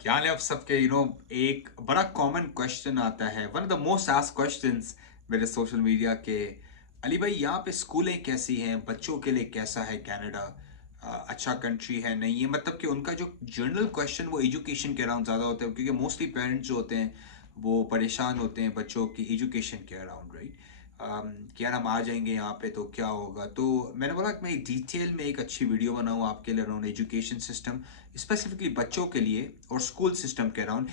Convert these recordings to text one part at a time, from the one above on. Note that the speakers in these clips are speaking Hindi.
क्या हाल है आप सबके। एक बड़ा कॉमन क्वेश्चन आता है, one of the most asked questions मेरे सोशल मीडिया के। अली भाई, यहाँ पे स्कूलें कैसी हैं, बच्चों के लिए कैसा है कनाडा? अच्छा कंट्री है नहीं है? मतलब कि उनका जो जनरल क्वेश्चन वो एजुकेशन के अराउंड ज़्यादा होता है, क्योंकि मोस्टली पेरेंट्स जो होते हैं वो परेशान होते हैं बच्चों की एजुकेशन के अराउंड, राइट? कि यार हम आ जाएंगे यहाँ पे तो क्या होगा। तो मैंने बोला कि मैं डिटेल में एक अच्छी वीडियो बनाऊँ आपके लिए अराउंड एजुकेशन सिस्टम, स्पेसिफिकली बच्चों के लिए और स्कूल सिस्टम के अराउंड।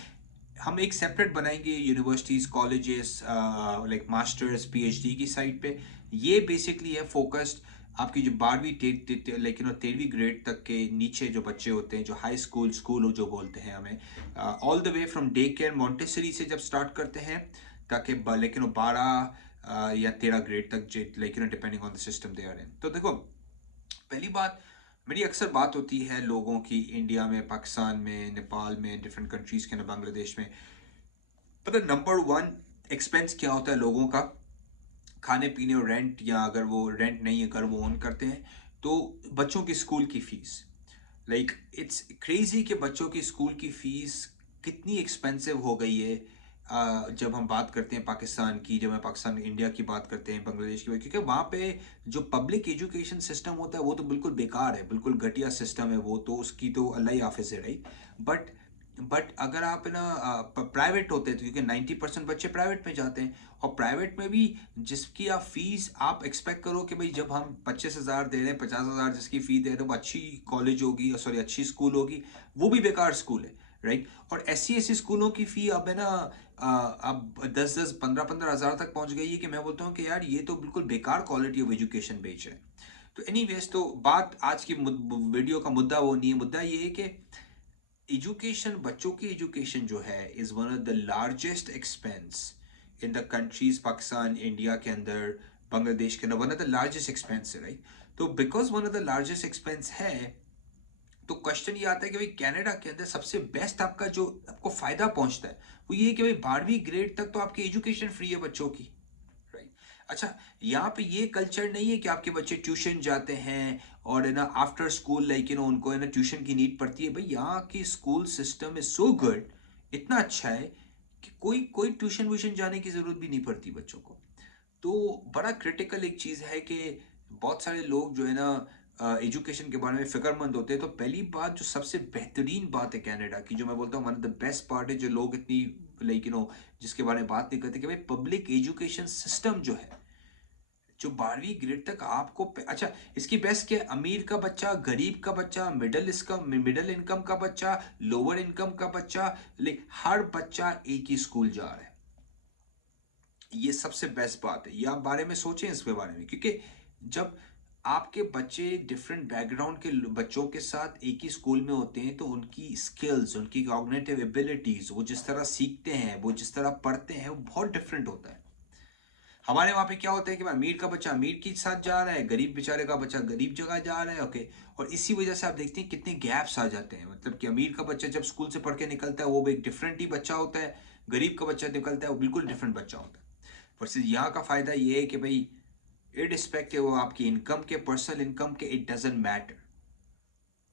हम एक सेपरेट बनाएंगे universities colleges, like masters PhD की साइड पे। ये बेसिकली है फोकस्ड आपकी जो 12वीं लाइक 13वीं ग्रेड तक के नीचे जो बच्चे होते हैं, जो हाई स्कूल स्कूल जो बोलते हैं हमें, all the way from day care Montessori से जब स्टार्ट करते हैं, ताकि लेकिन 12 या 13 ग्रेड तक, लेकिन depending on the system they are in. तो देखो, पहली बात, मेरी अक्सर बात होती है लोगों की इंडिया में, पाकिस्तान में, नेपाल में, डिफरेंट कंट्रीज के ना, बांग्लादेश में। पता नंबर वन एक्सपेंस क्या होता है लोगों का? खाने पीने और रेंट, या अगर वो रेंट नहीं है, घर वो ओन करते हैं, तो बच्चों की स्कूल की फीस। लाइक इट्स क्रेजी कि बच्चों की स्कूल की फीस कितनी एक्सपेंसिव हो गई है। जब हम बात करते हैं पाकिस्तान की, जब हम पाकिस्तान इंडिया की बात करते हैं, बांग्लादेश की बात, क्योंकि वहाँ पे जो पब्लिक एजुकेशन सिस्टम होता है वो तो बिल्कुल बेकार है, बिल्कुल घटिया सिस्टम है वो तो, उसकी तो अल्लाह ही हाफिज है, राइट? बट बट अगर आप ना प्राइवेट होते हैं तो, क्योंकि 90% बच्चे प्राइवेट में जाते हैं, और प्राइवेट में भी जिसकी आप फीस आप एक्सपेक्ट करो कि भाई जब हम 25,000 दे रहे हैं, 50,000 जिसकी फी दे रहे हैं, वो अच्छी कॉलेज होगी, सॉरी अच्छी स्कूल होगी, वो भी बेकार स्कूल है, राइट? और ऐसी ऐसी स्कूलों की फी अब है ना, अब 10-10 15-15 हज़ार तक पहुंच गई है, कि मैं बोलता हूँ कि यार ये तो बिल्कुल बेकार क्वालिटी ऑफ एजुकेशन बेच है। तो एनीवेज, तो बात आज की वीडियो का मुद्दा वो नहीं है। मुद्दा ये है कि एजुकेशन, बच्चों की एजुकेशन जो है, is one of the largest expense in the countries, Pakistan India के अंदर, बांग्लादेश के अंदर one of the largest expense है, राइट? तो because one of the largest expense है, तो क्वेश्चन ये आता है कि भाई कनाडा के अंदर सबसे बेस्ट आपका जो आपको फायदा पहुंचता है वो ये है कि भाई 12वीं ग्रेड तक तो आपकी एजुकेशन फ्री है बच्चों की, राइट? अच्छा, यहाँ पे ये कल्चर नहीं है कि आपके बच्चे ट्यूशन जाते हैं और है ना आफ्टर स्कूल, लाइक उनको है ना ट्यूशन की नीड पड़ती है। भाई यहाँ की school system is so good, इतना अच्छा है कि कोई कोई ट्यूशन व्यूशन जाने की जरूरत भी नहीं पड़ती बच्चों को। तो बड़ा क्रिटिकल एक चीज़ है कि बहुत सारे लोग जो है ना एजुकेशन के बारे में फिक्रमंद होते हैं। तो पहली बात, जो सबसे बेहतरीन बात है कनाडा की, जो मैं बोलता हूँ one of the best part है, जो लोग इतनी लाइक जिसके बारे में बात नहीं करते, कि भाई पब्लिक एजुकेशन सिस्टम जो है, जो 12वीं ग्रेड तक आपको अच्छा, इसकी बेस्ट क्या है? अमीर का बच्चा, गरीब का बच्चा, मिडिल इनकम का बच्चा, लोअर इनकम का बच्चा, हर बच्चा एक ही स्कूल जा रहा है। ये सबसे बेस्ट बात है। ये आप बारे में सोचें इसके बारे में, क्योंकि जब आपके बच्चे डिफरेंट बैकग्राउंड के बच्चों के साथ एक ही स्कूल में होते हैं, तो उनकी स्किल्स, उनकी कॉग्निटिव एबिलिटीज, वो जिस तरह सीखते हैं, वो जिस तरह पढ़ते हैं, वो बहुत डिफरेंट होता है। हमारे वहां पे क्या होता है कि अमीर का बच्चा अमीर के साथ जा रहा है, गरीब बेचारे का बच्चा गरीब जगह जा रहा है, ओके। और इसी वजह से आप देखते हैं कितने गैप्स आ जाते हैं। मतलब कि अमीर का बच्चा जब स्कूल से पढ़ के निकलता है, वो भी एक डिफरेंट ही बच्चा होता है। गरीब का बच्चा निकलता है, वो बिल्कुल डिफरेंट बच्चा होता है। वर्सेस यहाँ का फायदा ये है कि भाई इररिस्पेक्टिव वो आपकी इनकम के, पर्सनल इनकम के, इट डजेंट मैटर।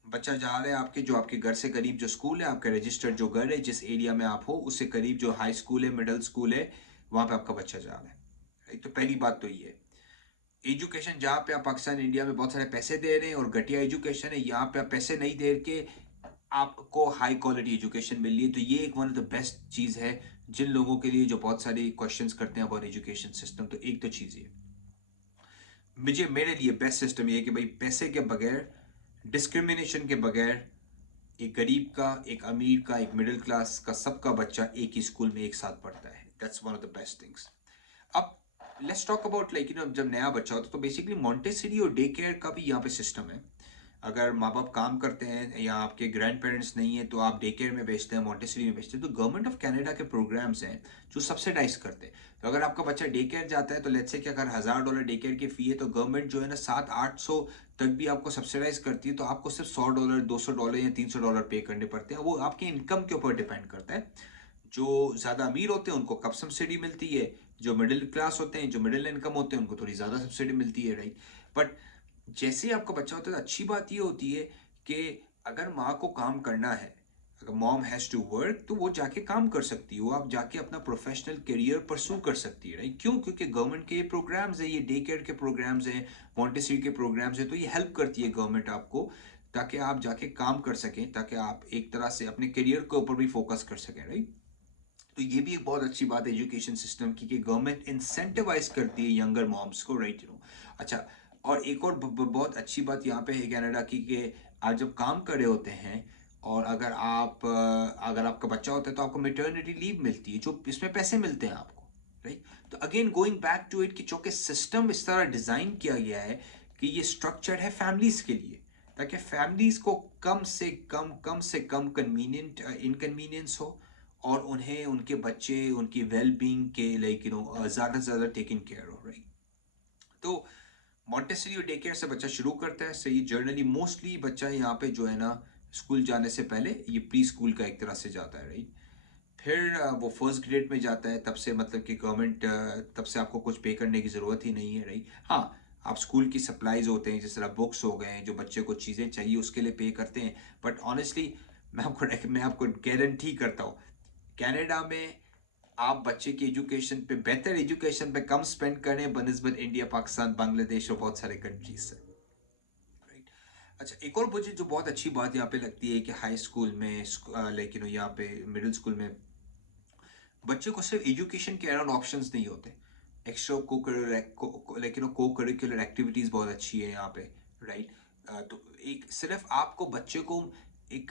बच्चा जा रहा है आपके, जो आपके घर से करीब जो स्कूल है, आपका रजिस्टर्ड जो घर है जिस एरिया में आप हो, उससे करीब जो हाई स्कूल है, मिडिल स्कूल है, वहां पे आपका बच्चा जा रहा है। एक तो पहली बात तो ये है। एजुकेशन जहाँ पे आप पाकिस्तान इंडिया में बहुत सारे पैसे दे रहे हैं और घटिया एजुकेशन है, यहाँ पे आप पैसे नहीं दे के आपको हाई क्वालिटी एजुकेशन मिल रही है। तो ये एक वन ऑफ द बेस्ट चीज है जिन लोगों के लिए जो बहुत सारे क्वेश्चंस करते हैं अबाउट एजुकेशन सिस्टम। तो एक तो चीज ये, मुझे मेरे लिए बेस्ट सिस्टम ये है कि भाई पैसे के बगैर, डिस्क्रिमिनेशन के बगैर, एक गरीब का, एक अमीर का, एक मिडिल क्लास का, सबका बच्चा एक ही स्कूल में एक साथ पढ़ता है। That's one of the best things. अब लेट्स टॉक अबाउट लाइक जब नया बच्चा होता है, तो बेसिकली मॉन्टेसरी और डे केयर का भी यहाँ पे सिस्टम है। अगर माँ बाप काम करते हैं या आपके ग्रैंड पेरेंट्स नहीं है, तो आप डे केयर में भेजते हैं, मॉन्टेसरी में भेजते हैं। तो गवर्नमेंट ऑफ कनाडा के प्रोग्राम्स हैं जो सब्सिडाइज करते हैं। तो अगर आपका बच्चा डे केयर जाता है, तो लेट्स से कि अगर $1,000 डे केयर की फी है, तो गवर्नमेंट जो है ना 700-800 तक भी आपको सब्सिडाइज करती है। तो आपको सिर्फ $100, $200 या $300 पे करने पड़ते हैं। वो आपकी इनकम के ऊपर डिपेंड करता है। जो ज़्यादा अमीर होते हैं उनको कम सब्सिडी मिलती है, जो मिडिल क्लास होते हैं, जो मिडिल इनकम होते हैं, उनको थोड़ी ज़्यादा सब्सिडी मिलती है, राइट? बट जैसे ही आपका बच्चा होता है, तो अच्छी बात ये होती है कि अगर माँ को काम करना है, मॉम हैज़ टू वर्क, तो वो जाके काम कर सकती है, वो आप जाके अपना प्रोफेशनल करियर परसू कर सकती है, राइट? क्यों? क्योंकि गवर्नमेंट के ये प्रोग्राम्स हैं, ये डे केयर के प्रोग्राम्स हैं, मॉन्टेसरी के प्रोग्राम्स हैं, तो ये हेल्प करती है गवर्नमेंट आपको, ताकि आप जाके काम कर सकें, ताकि आप एक तरह से अपने करियर के ऊपर भी फोकस कर सकें, राइट? तो ये भी एक बहुत अच्छी बात है एजुकेशन सिस्टम की, कि गवर्नमेंट इंसेंटिवाइज करती है यंगर मॉम्स को, राइट? अच्छा, और एक और बहुत अच्छी बात यहाँ पे है कनाडा की, कि आप जब काम कर रहे होते हैं, और अगर आपका बच्चा होता है, तो आपको मेटर्निटी लीव मिलती है, जो इसमें पैसे मिलते हैं आपको, राइट? तो again going back to it, कि जो कि सिस्टम इस तरह डिजाइन किया गया है कि ये स्ट्रक्चर्ड है फैमिलीज के लिए, ताकि फैमिलीज को कम से कम कन्वीनियंट इनकन्वीनियंस हो, और उन्हें उनके बच्चे उनकी वेल बीइंग के लाइक ज़्यादा से ज़्यादा टेकन केयर हो, राइट? तो मॉन्टेसरी और डे केयर से बच्चा शुरू करता है, सही। जर्नली मोस्टली बच्चा यहाँ पे जो है ना, स्कूल जाने से पहले ये प्री स्कूल का एक तरह से जाता है, राइट? फिर वो फर्स्ट ग्रेड में जाता है, तब से मतलब कि गवर्नमेंट तब से आपको कुछ पे करने की ज़रूरत ही नहीं है, राइट? हाँ, आप स्कूल की सप्लाईज होते हैं, जिस तरह बुक्स हो गए, जो बच्चे को चीज़ें चाहिए उसके लिए पे करते हैं, बट ऑनेस्टली मैं आपको गारंटी करता हूँ, कनाडा में आप बच्चे की एजुकेशन पे, बेहतर एजुकेशन पे कम स्पेंड करें बनिस्बत इंडिया, पाकिस्तान, बांग्लादेश और बहुत सारे कंट्रीज से, राइट? अच्छा, एक और मुझे जो बहुत अच्छी बात यहाँ पे लगती है, कि हाई स्कूल में लेकिन यहाँ पे मिडिल स्कूल में बच्चे को सिर्फ एजुकेशन के अराउंड ऑप्शंस नहीं होते, एक्स्ट्रा को करिकुलर एक्टिविटीज बहुत अच्छी है यहाँ पे, राइट? तो एक सिर्फ आपको बच्चे को एक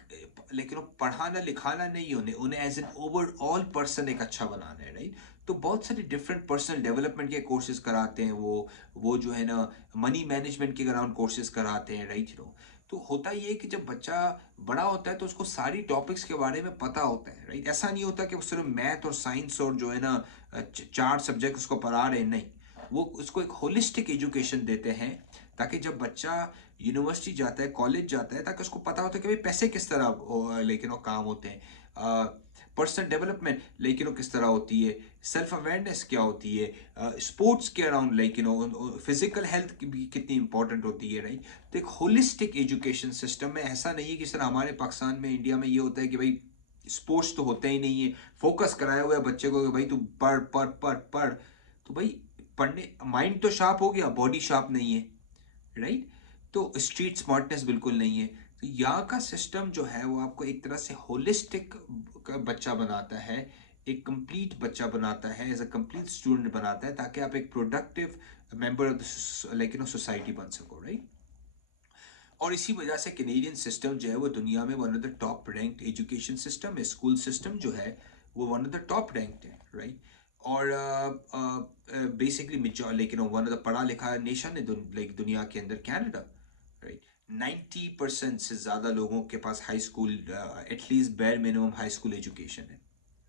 लेकिन वो पढ़ाना लिखाना नहीं, होने उन्हें एज एन ओवरऑल पर्सन एक अच्छा बनाना है, राइट? तो बहुत सारे डिफरेंट पर्सनल डेवलपमेंट के कोर्सेज कराते हैं, वो जो है ना, मनी मैनेजमेंट के अराउंड कोर्सेज कराते हैं, राइट? तो होता ये है कि जब बच्चा बड़ा होता है, तो उसको सारी टॉपिक्स के बारे में पता होता है, राइट? ऐसा नहीं होता कि वो सिर्फ मैथ और साइंस और जो है ना, चार सब्जेक्ट उसको पढ़ा रहे हैं, नहीं। वो उसको एक होलिस्टिक एजुकेशन देते हैं, ताकि जब बच्चा यूनिवर्सिटी जाता है, कॉलेज जाता है, ताकि उसको पता होता है कि भाई पैसे किस तरह लेकिन वो काम होते हैं, पर्सनल डेवलपमेंट लेकिन वो किस तरह होती है, सेल्फ अवेयरनेस क्या होती है, स्पोर्ट्स के अराउंड लेकिन फिजिकल हेल्थ की भी कितनी इंपॉर्टेंट होती है, राइट? तो एक होलिस्टिक एजुकेशन सिस्टम में ऐसा नहीं है कि सर हमारे पाकिस्तान में, इंडिया में ये होता है कि भाई स्पोर्ट्स तो होता ही नहीं है, फोकस कराया हुआ है बच्चे को कि भाई तू पढ़ पढ़ पढ़ पढ़, तो भाई पढ़ने माइंड तो शार्प हो गया, बॉडी शार्प नहीं है, राइट? तो स्ट्रीट स्मार्टनेस बिल्कुल नहीं है। तो यहाँ का सिस्टम जो है, वो आपको एक तरह से होलिस्टिक बच्चा बनाता है, एक कंप्लीट बच्चा बनाता है, एज अ कंप्लीट स्टूडेंट बनाता है, ताकि आप एक प्रोडक्टिव मेंबर ऑफ द लेकिन सोसाइटी बन सको, राइट? और इसी वजह से कैनेडियन सिस्टम जो है, वो दुनिया में one of the top ranked education system है, स्कूल सिस्टम जो है वो one of the top ranked है, राइट? और बेसिकली लेकिन वन ऑफ द पढ़ा लिखा नेशन है लाइक दुनिया के अंदर, कनाडा, राइट? 90% से ज़्यादा लोगों के पास high school, at least bare minimum high school education है,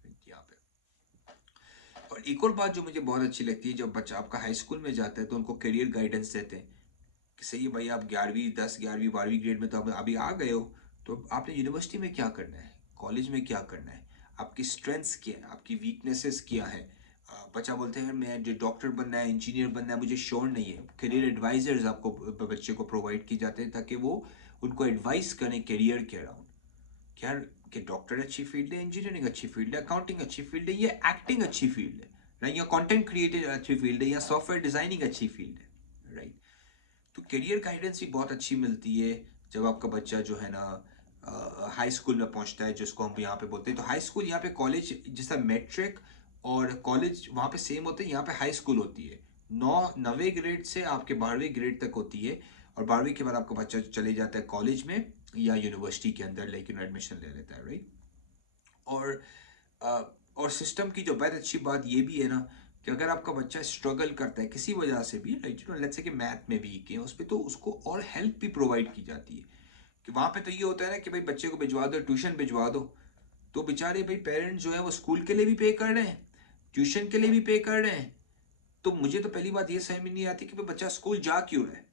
right, यहाँ पे। और एक और बात जो मुझे बहुत अच्छी लगती है, जब बच्चा आपका हाई स्कूल में जाता है, तो उनको करियर गाइडेंस देते हैं, कि सही है भाई, आप 11वीं 12वीं 12वीं ग्रेड में तो आप अभी आ गए हो, तो आपने यूनिवर्सिटी में क्या करना है, कॉलेज में क्या करना है, आपकी स्ट्रेंथ्स क्या है, आपकी वीकनेसेस क्या है। बच्चा बोलते हैं मैं जो डॉक्टर बनना है, इंजीनियर बनना है, मुझे श्योर नहीं है, करियर एडवाइजर्स आपको बच्चे को प्रोवाइड की जाते हैं, ताकि वो उनको एडवाइस करें करियर के अराउंड, क्या कि डॉक्टर अच्छी फील्ड है, इंजीनियरिंग अच्छी फील्ड है, अकाउंटिंग अच्छी फील्ड है, या एक्टिंग अच्छी फील्ड है, राइट? या कंटेंट क्रिएटर अच्छी फील्ड है, या सॉफ्टवेयर डिजाइनिंग अच्छी फील्ड है, राइट? तो करियर गाइडेंस भी बहुत अच्छी मिलती है जब आपका बच्चा जो है ना हाई स्कूल में पहुंचता है, जिसको हम यहाँ पे बोलते हैं। तो हाई स्कूल यहाँ पे कॉलेज जैसा मैट्रिक और कॉलेज वहाँ पे सेम होते हैं, यहाँ पे हाई स्कूल होती है, 9वीं ग्रेड से आपके 12वीं ग्रेड तक होती है, और 12वीं के बाद आपका बच्चा चले जाता है कॉलेज में या यूनिवर्सिटी के अंदर, लेकिन एडमिशन ले लेता है, राइट? और और सिस्टम की जो बहुत अच्छी बात ये भी है ना, कि अगर आपका बच्चा स्ट्रगल करता है किसी वजह से भी, राइट, लेट्स से कि मैथ में वीक है उस पर, तो उसको और हेल्प भी प्रोवाइड की जाती है। कि वहाँ पे तो ये होता है ना कि भाई बच्चे को भिजवा दो, ट्यूशन भिजवा दो, तो बेचारे भाई पेरेंट्स जो है वो स्कूल के लिए भी पे कर रहे हैं, ट्यूशन के लिए भी पे कर रहे हैं। तो मुझे तो पहली बात ये समझ में नहीं आती कि भाई बच्चा स्कूल जा क्यों रहा है।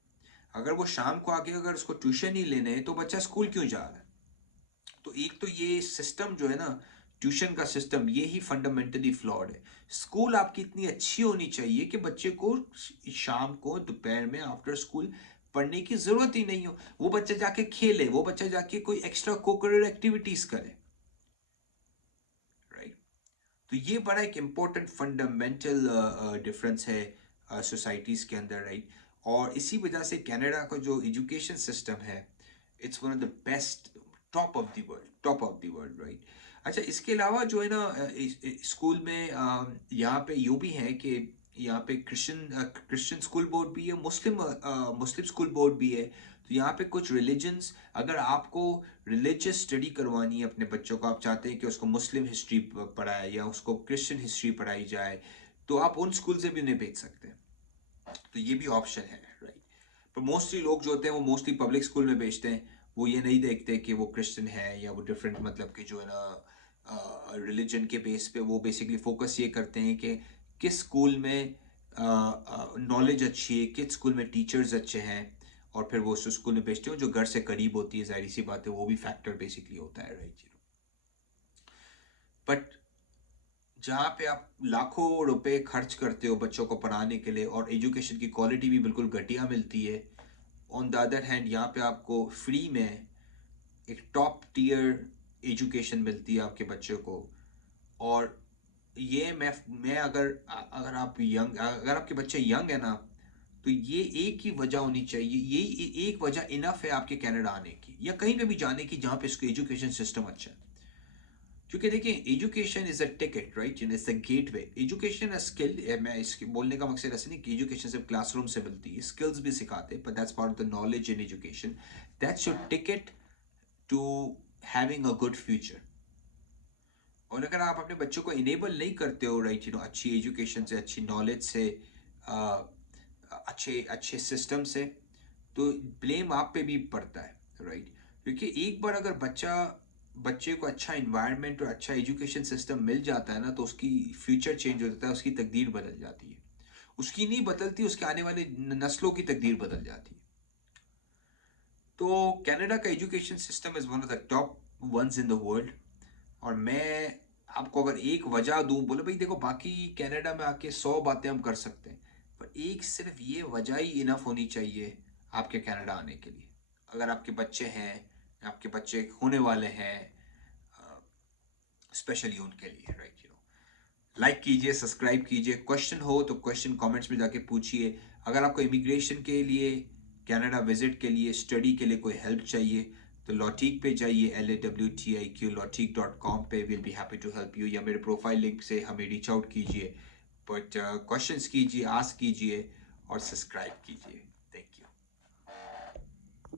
अगर वो शाम को आके अगर उसको ट्यूशन ही लेने हैं, तो बच्चा स्कूल क्यों जा रहा है? तो एक तो ये सिस्टम जो है ना, ट्यूशन का सिस्टम, ये ही फंडामेंटली फ्लॉड है। स्कूल आपकी इतनी अच्छी होनी चाहिए कि बच्चे को शाम को, दोपहर में, आफ्टर स्कूल पढ़ने की जरूरत ही नहीं हो, वो बच्चा जाके खेले, वो बच्चा जाके कोई एक्स्ट्रा कोकरिकुलर एक्टिविटीज करे, तो ये बड़ा एक इम्पोर्टेंट फंडामेंटल डिफरेंस है सोसाइटीज़ के अंदर, राइट। और इसी वजह से कनाडा का जो एजुकेशन सिस्टम है, it's one of the best, top of the world, right. अच्छा, इसके अलावा जो है ना स्कूल में यहाँ पे यूँ भी है कि यहाँ पे क्रिश्चियन स्कूल बोर्ड भी है, मुस्लिम स्कूल बोर्ड भी है। तो यहाँ पे कुछ रिलीजन्स, अगर आपको रिलीजियस स्टडी करवानी है अपने बच्चों को, आप चाहते हैं कि उसको मुस्लिम हिस्ट्री पढ़ाए या उसको क्रिश्चियन हिस्ट्री पढ़ाई जाए, तो आप उन स्कूल से भी उन्हें भेज सकते हैं। तो ये भी ऑप्शन है, राइट। पर मोस्टली लोग जो होते हैं वो मोस्टली पब्लिक स्कूल में भेजते हैं। वो ये नहीं देखते कि वो क्रिश्चियन है या वो डिफरेंट, मतलब कि जो है ना रिलीजन के बेस पे वो बेसिकली फोकस ये करते हैं कि किस स्कूल में नॉलेज अच्छी है, किस स्कूल में टीचर्स अच्छे हैं, और फिर वो उस स्कूल में भेजते हो जो घर से करीब होती है। जाहिर सी बात है, वो भी फैक्टर बेसिकली होता है, राइट। बट जहाँ पे आप लाखों रुपए खर्च करते हो बच्चों को पढ़ाने के लिए और एजुकेशन की क्वालिटी भी बिल्कुल घटिया मिलती है, ऑन द अदर हैंड यहाँ पे आपको फ्री में एक टॉप टीयर एजुकेशन मिलती है आपके बच्चों को। और ये मैं अगर अगर आपके बच्चे यंग है ना, तो ये एक ही वजह होनी चाहिए, ये एक वजह इनफ है आपके कनाडा आने की या कहीं पे भी जाने की जहाँ पे इसको एजुकेशन सिस्टम अच्छा है। क्योंकि देखिए, education is a ticket, right, it's a gateway. Education a skill, मैं इसके बोलने का मकसद ऐसे नहीं कि एजुकेशन सिर्फ क्लासरूम से मिलती है, स्किल्स भी सिखाते हैं, but that's part of the knowledge in education. That's your ticket to having a good future. और अगर आप अपने बच्चों को इनेबल नहीं करते हो, राइट, अच्छी एजुकेशन से, अच्छी नॉलेज से, अच्छे अच्छे सिस्टम से, तो ब्लेम आप पे भी पड़ता है, राइट। क्योंकि एक बार अगर बच्चे को अच्छा इन्वायरमेंट और अच्छा एजुकेशन सिस्टम मिल जाता है ना, तो उसकी फ्यूचर चेंज हो जाता है, उसकी तकदीर बदल जाती है। उसकी नहीं बदलती, उसके आने वाले नस्लों की तकदीर बदल जाती है। तो कनाडा का education system is one of the top ones in the world. और मैं आपको अगर एक वजह दूं, बोले भाई देखो, बाकी कनाडा में आके 100 बातें हम कर सकते हैं, पर एक सिर्फ ये वजह ही इनफ होनी चाहिए आपके कनाडा आने के लिए। अगर आपके बच्चे हैं, आपके बच्चे होने वाले हैं, स्पेशली उनके लिए, राइट। लाइक कीजिए, सब्सक्राइब कीजिए। क्वेश्चन हो तो क्वेश्चन कमेंट्स में जाके पूछिए। अगर आपको इमिग्रेशन के लिए, कनाडा विजिट के लिए, स्टडी के लिए कोई हेल्प चाहिए, तो लॉटिक पे जाइए, LAWTIQ lotic.com पे। Will be happy to help you. या मेरे प्रोफाइल लिंक से हमें रीच आउट कीजिए। बट क्वेश्चंस कीजिए, आस्क कीजिए और सब्सक्राइब कीजिए।